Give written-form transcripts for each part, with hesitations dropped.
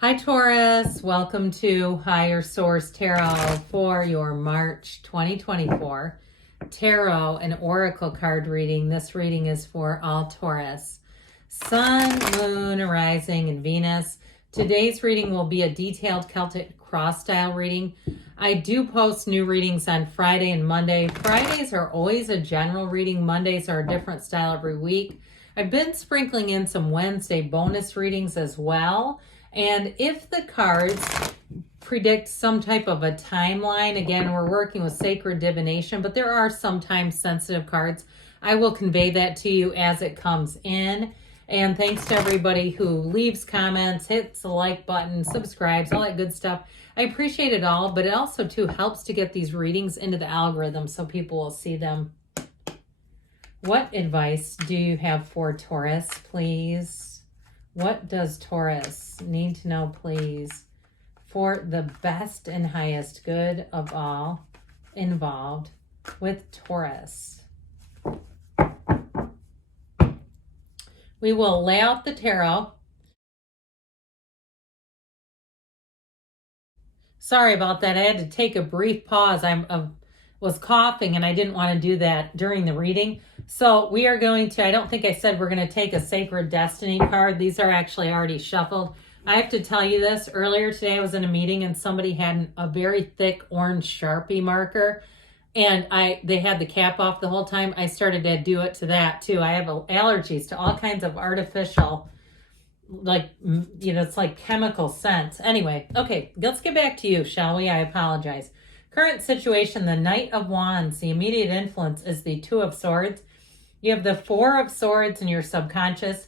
Hi Taurus, welcome to Higher Source Tarot for your March 2024 Tarot and Oracle card reading. This reading is for all Taurus. Sun, Moon, Rising, and Venus. Today's reading will be a detailed Celtic cross style reading. I do post new readings on Friday and Monday. Fridays are always a general reading. Mondays are a different style every week. I've been sprinkling in some Wednesday bonus readings as well. And if the cards predict some type of a timeline, again, we're working with sacred divination, but there are sometimes sensitive cards. I will convey that to you as it comes in. And thanks to everybody who leaves comments, hits the like button, subscribes, all that good stuff. I appreciate it all, but it also too helps to get these readings into the algorithm so people will see them. What advice do you have for Taurus, please? What does Taurus need to know, please, for the best and highest good of all involved with Taurus? We will lay out the tarot. Sorry about that. I had to take a brief pause. I was coughing and I didn't want to do that during the reading. So we are going to, I don't think I said we're going to take a Sacred Destiny card. These are actually already shuffled. I have to tell you this. Earlier today I was in a meeting and somebody had a very thick orange Sharpie marker and they had the cap off the whole time. I started to do it to that too. I have allergies to all kinds of artificial, it's like chemical scents. Anyway, okay, let's get back to you, shall we? I apologize. Current situation, the Knight of Wands. The immediate influence is the Two of Swords. You have the Four of Swords in your subconscious.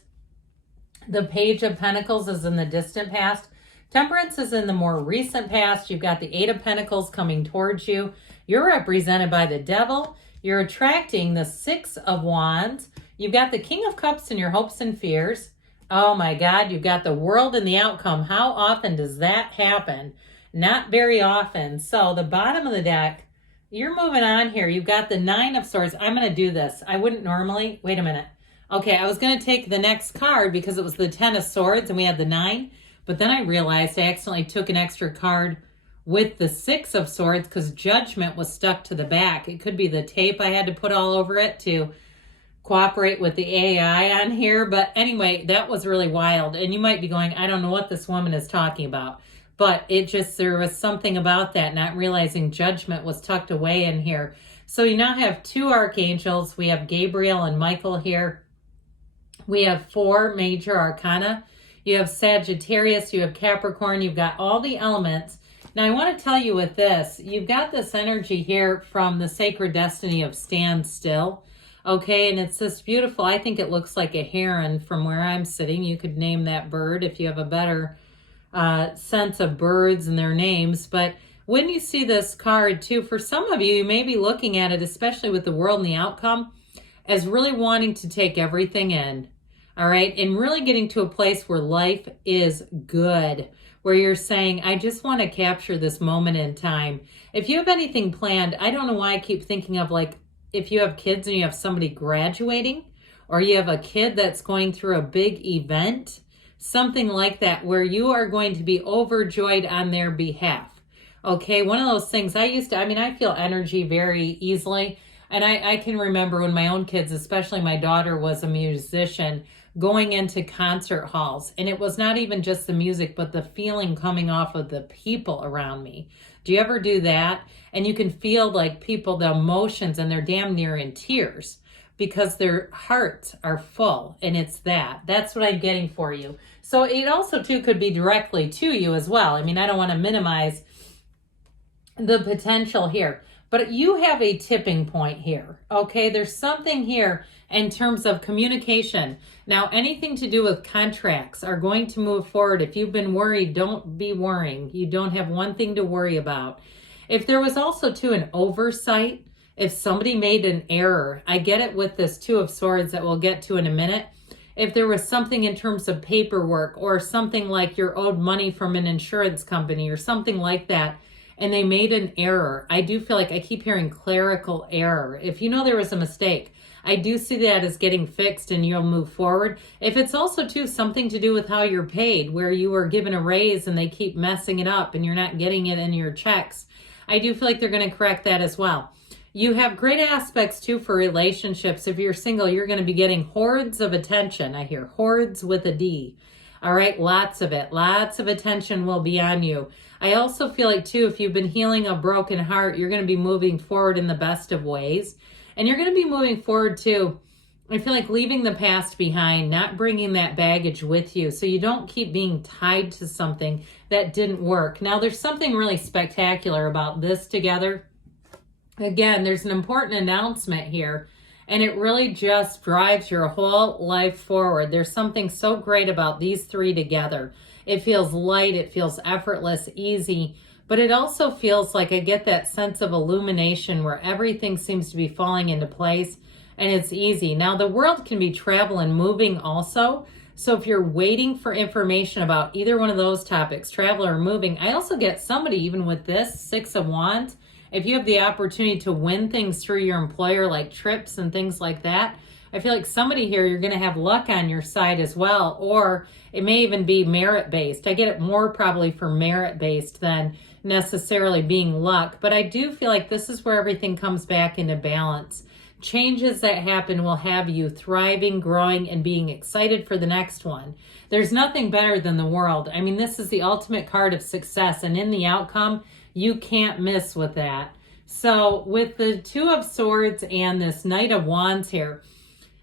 The Page of Pentacles is in the distant past. Temperance is in the more recent past. You've got the Eight of Pentacles coming towards you. You're represented by the Devil. You're attracting the Six of Wands. You've got the King of Cups in your hopes and fears. Oh my God, you've got the World in the outcome. How often does that happen? Not very often. So the bottom of the deck, you're moving on here. You've got the Nine of Swords. I'm going to do this. I wouldn't normally. Wait a minute. Okay, I was going to take the next card because it was the Ten of Swords and we had the 9. But then I realized I accidentally took an extra card with the Six of Swords because Judgment was stuck to the back. It could be the tape I had to put all over it to cooperate with the AI on here. But anyway, that was really wild. And you might be going, I don't know what this woman is talking about. But there was something about that, not realizing Judgment was tucked away in here. So you now have 2 archangels. We have Gabriel and Michael here. We have 4 major arcana. You have Sagittarius, you have Capricorn, you've got all the elements. Now I want to tell you with this, you've got this energy here from the Sacred Destiny of Stand Still. Okay, and it's this beautiful, I think it looks like a heron from where I'm sitting. You could name that bird if you have a better sense of birds and their names. But when you see this card too, for some of you, you may be looking at it, especially with the World and the outcome, as really wanting to take everything in. All right. And really getting to a place where life is good, where you're saying, I just want to capture this moment in time. If you have anything planned, I don't know why I keep thinking of like, if you have kids and you have somebody graduating, or you have a kid that's going through a big event, something like that, where you are going to be overjoyed on their behalf. Okay, one of those things I feel energy very easily. And I can remember when my own kids, especially my daughter was a musician, going into concert halls. And it was not even just the music, but the feeling coming off of the people around me. Do you ever do that? And you can feel like people, the emotions, and they're damn near in tears because their hearts are full. And it's that's what I'm getting for you. So it also too could be directly to you as well. I mean, I don't want to minimize the potential here, but you have a tipping point here. Okay, there's something here in terms of communication. Now, anything to do with contracts are going to move forward. If you've been worried, don't be worrying. You don't have one thing to worry about. If there was also too an oversight, if somebody made an error, I get it with this Two of Swords that we'll get to in a minute. If there was something in terms of paperwork or something like you're owed money from an insurance company or something like that, and they made an error, I do feel like I keep hearing clerical error. If you know there was a mistake, I do see that as getting fixed and you'll move forward. If it's also too something to do with how you're paid, where you were given a raise and they keep messing it up and you're not getting it in your checks, I do feel like they're going to correct that as well. You have great aspects too for relationships. If you're single, you're going to be getting hordes of attention. I hear hordes with a D. All right, lots of it. Lots of attention will be on you. I also feel like too, if you've been healing a broken heart, you're going to be moving forward in the best of ways. And you're going to be moving forward too, I feel like leaving the past behind, not bringing that baggage with you so you don't keep being tied to something that didn't work. Now, there's something really spectacular about this together. Again, there's an important announcement here, and it really just drives your whole life forward. There's something so great about these three together. It feels light, it feels effortless, easy, but it also feels like I get that sense of illumination where everything seems to be falling into place and it's easy. Now, the world can be travel and moving also. So if you're waiting for information about either one of those topics, travel or moving, I also get somebody, even with this 6 of Wands, if you have the opportunity to win things through your employer, like trips and things like that, I feel like somebody here, you're going to have luck on your side as well, or it may even be merit-based. I get it more probably for merit-based than necessarily being luck, but I do feel like this is where everything comes back into balance. Changes that happen will have you thriving, growing, and being excited for the next one. There's nothing better than the world. I mean, this is the ultimate card of success, and in the outcome, you can't miss with that. So with the 2 of Swords and this Knight of Wands here,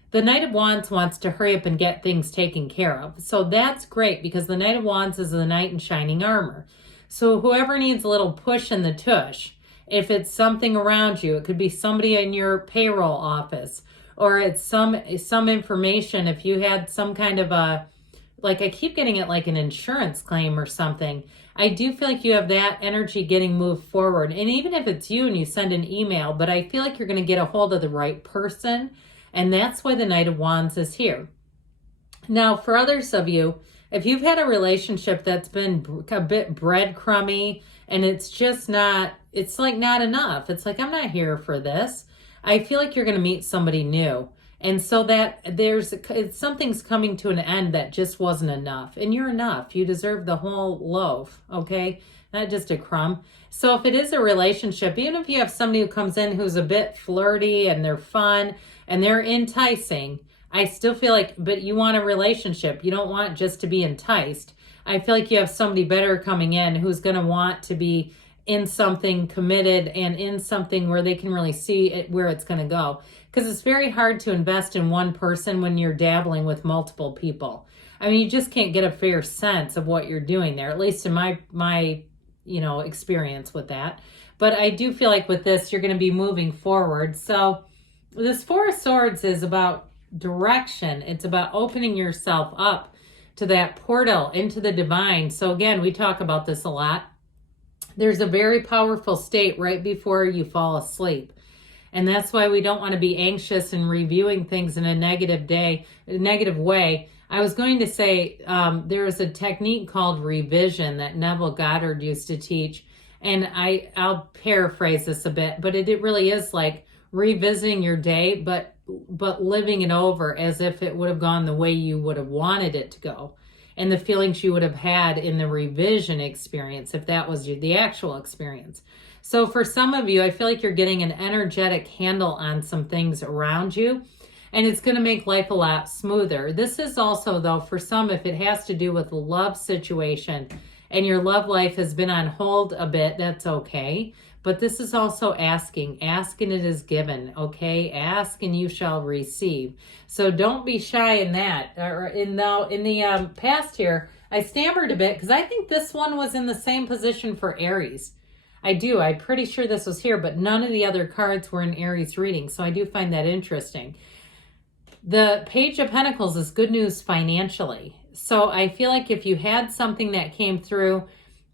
the Knight of Wands wants to hurry up and get things taken care of. So that's great because the Knight of Wands is the knight in shining armor. So whoever needs a little push in the tush, if it's something around you, it could be somebody in your payroll office, or it's some information. If you had some kind of a, like I keep getting it like an insurance claim or something, I do feel like you have that energy getting moved forward. And even if it's you and you send an email, but I feel like you're going to get a hold of the right person. And that's why the Knight of Wands is here. Now, for others of you, if you've had a relationship that's been a bit breadcrumby and it's just not, it's like not enough. It's like, I'm not here for this. I feel like you're going to meet somebody new. And so that something's coming to an end that just wasn't enough. And you're enough. You deserve the whole loaf, okay? Not just a crumb. So if it is a relationship, even if you have somebody who comes in who's a bit flirty and they're fun and they're enticing, I still feel like, but you want a relationship. You don't want just to be enticed. I feel like you have somebody better coming in who's going to want to be in something committed and in something where they can really see it, where it's going to go. Because it's very hard to invest in one person when you're dabbling with multiple people. I mean, you just can't get a fair sense of what you're doing there, at least in my experience with that. But I do feel like with this, you're going to be moving forward. So this 4 of Swords is about direction. It's about opening yourself up to that portal into the divine. So again, we talk about this a lot. There's a very powerful state right before you fall asleep. And that's why we don't want to be anxious and reviewing things in a negative way. I was going to say there is a technique called revision that Neville Goddard used to teach. And I'll paraphrase this a bit, but it really is like revisiting your day, but living it over as if it would have gone the way you would have wanted it to go. And the feelings you would have had in the revision experience, if that was the actual experience. So for some of you, I feel like you're getting an energetic handle on some things around you, and it's going to make life a lot smoother. This is also, though, for some, if it has to do with a love situation and your love life has been on hold a bit, that's okay. But this is also asking. Ask and it is given, okay? Ask and you shall receive. So don't be shy in that. In the past here, I stammered a bit because I think this one was in the same position for Aries. I do. I'm pretty sure this was here, but none of the other cards were in Aries reading. So I do find that interesting. The Page of Pentacles is good news financially. So I feel like if you had something that came through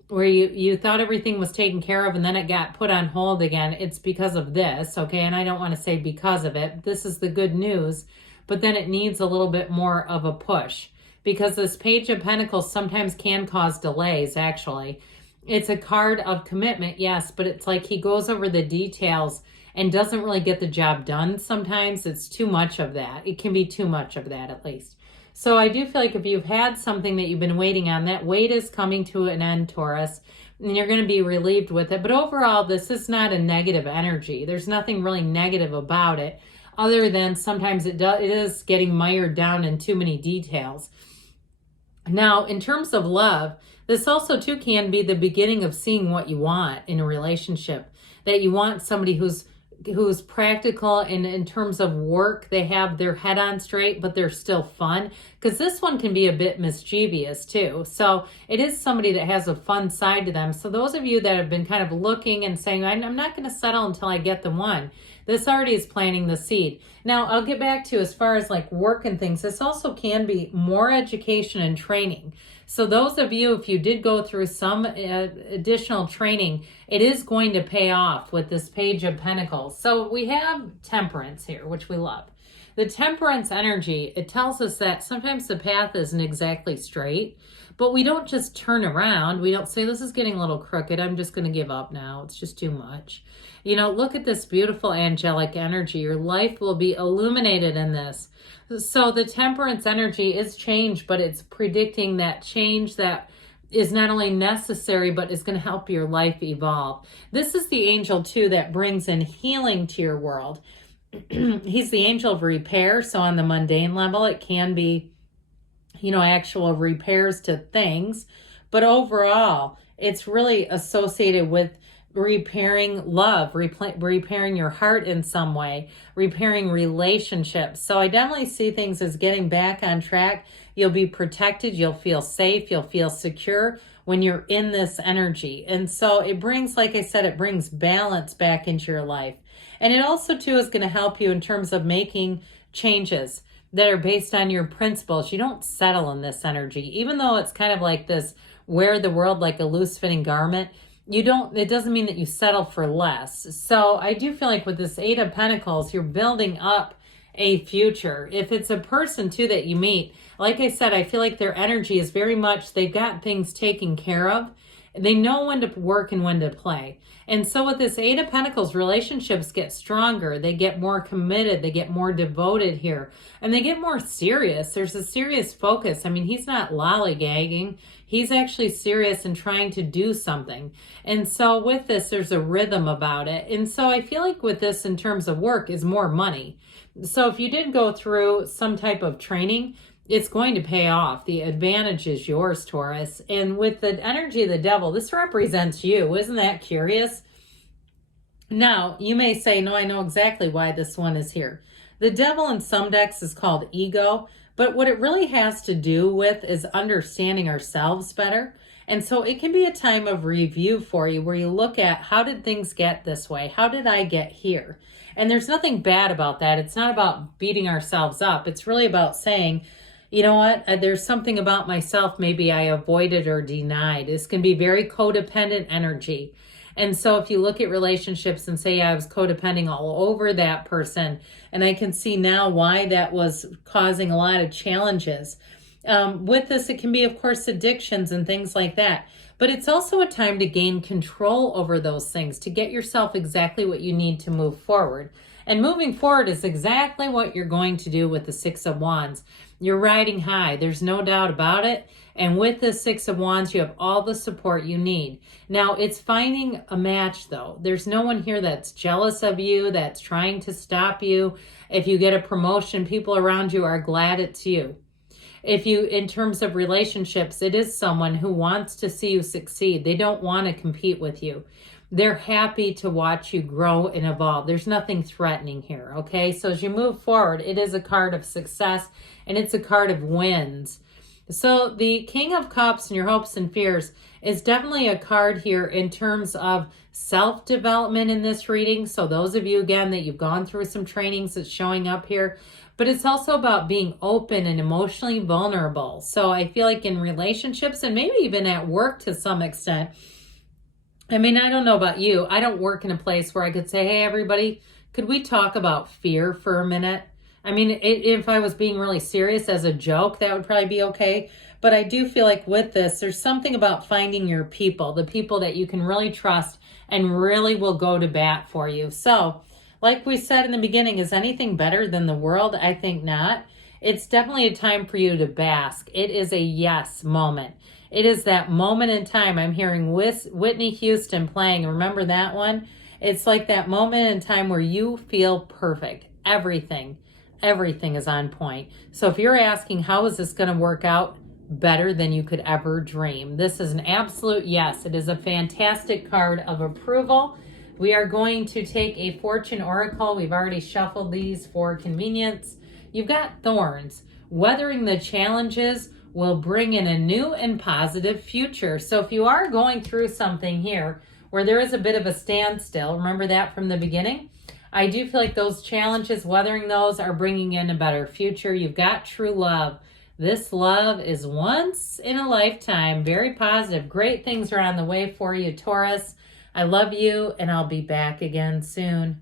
where you thought everything was taken care of and then it got put on hold again, it's because of this, okay? And I don't want to say because of it. This is the good news, but then it needs a little bit more of a push because this Page of Pentacles sometimes can cause delays, actually. It's a card of commitment, yes, but it's like he goes over the details and doesn't really get the job done sometimes. It's too much of that. It can be too much of that, at least. So I do feel like if you've had something that you've been waiting on, that wait is coming to an end, Taurus, and you're going to be relieved with it. But overall, this is not a negative energy. There's nothing really negative about it, other than sometimes it is getting mired down in too many details. Now, in terms of love, this also too can be the beginning of seeing what you want in a relationship. That you want somebody who's practical, and in terms of work, they have their head on straight, but they're still fun. Because this one can be a bit mischievous too. So it is somebody that has a fun side to them. So those of you that have been kind of looking and saying, I'm not going to settle until I get the one, this already is planting the seed. Now, I'll get back to as far as like work and things. This also can be more education and training. So those of you, if you did go through some additional training, it is going to pay off with this Page of Pentacles. So we have Temperance here, which we love. The Temperance energy, it tells us that sometimes the path isn't exactly straight, but we don't just turn around. We don't say, this is getting a little crooked, I'm just going to give up now. It's just too much. You know, look at this beautiful angelic energy. Your life will be illuminated in this. So the Temperance energy is change, but it's predicting that change that is not only necessary, but is going to help your life evolve. This is the angel too that brings in healing to your world. He's the angel of repair. So on the mundane level, it can be, you know, actual repairs to things. But overall, it's really associated with repairing love, repairing your heart in some way, repairing relationships. So I definitely see things as getting back on track. You'll be protected. You'll feel safe. You'll feel secure when you're in this energy. And so it brings, like I said, it brings balance back into your life. And it also too is going to help you in terms of making changes that are based on your principles. You don't settle in this energy, even though it's kind of like this, wear the world like a loose fitting garment. It doesn't mean that you settle for less. So I do feel like with this Eight of Pentacles, you're building up a future. If it's a person too that you meet, like I said, I feel like their energy is very much, they've got things taken care of. They know when to work and when to play. And so with this Eight of Pentacles, relationships get stronger. They get more committed. They get more devoted here. And they get more serious. There's a serious focus. I mean, he's not lollygagging. He's actually serious and trying to do something. And so with this, there's a rhythm about it. And so I feel like with this in terms of work is more money. So if you did go through some type of training, it's going to pay off. The advantage is yours, Taurus. And with the energy of the devil, this represents you. Isn't that curious? Now, you may say, no, I know exactly why this one is here. The devil in some decks is called ego, but what it really has to do with is understanding ourselves better. And so it can be a time of review for you where you look at, how did things get this way? How did I get here? And there's nothing bad about that. It's not about beating ourselves up. It's really about saying, you know what, there's something about myself maybe I avoided or denied. This can be very codependent energy. And so if you look at relationships and say, I was codependent all over that person, and I can see now why that was causing a lot of challenges. With this, it can be, of course, addictions and things like that. But it's also a time to gain control over those things, to get yourself exactly what you need to move forward. And moving forward is exactly what you're going to do with the Six of Wands. You're riding high. There's no doubt about it. And with the Six of Wands, you have all the support you need. Now, it's finding a match, though. There's no one here that's jealous of you, that's trying to stop you. If you get a promotion, people around you are glad it's you. If you, in terms of relationships, it is someone who wants to see you succeed. They don't want to compete with you. They're happy to watch you grow and evolve. There's nothing threatening here, okay? So as you move forward, it is a card of success, and it's a card of wins. So the King of Cups and your hopes and fears is definitely a card here in terms of self-development in this reading. So those of you, again, that you've gone through some trainings, that's showing up here. But it's also about being open and emotionally vulnerable. So I feel like in relationships and maybe even at work to some extent, I mean, I don't know about you. I don't work in a place where I could say, hey, everybody, could we talk about fear for a minute? I mean, if I was being really serious as a joke, that would probably be okay. But I do feel like with this, there's something about finding your people, the people that you can really trust and really will go to bat for you. So Like we said in the beginning, is anything better than the world? I think not. It's definitely a time for you to bask. It is a yes moment. It is that moment in time. I'm hearing Whitney Houston playing. Remember that one? It's like that moment in time where you feel perfect. Everything is on point. So if you're asking, how is this going to work out? Better than you could ever dream. This is an absolute yes. It is a fantastic card of approval. We are going to take a fortune oracle. We've already shuffled these for convenience. You've got thorns. Weathering the challenges will bring in a new and positive future. So if you are going through something here where there is a bit of a standstill, remember that from the beginning? I do feel like those challenges, weathering those, are bringing in a better future. You've got true love. This love is once in a lifetime. Very positive. Great things are on the way for you, Taurus. I love you, and I'll be back again soon.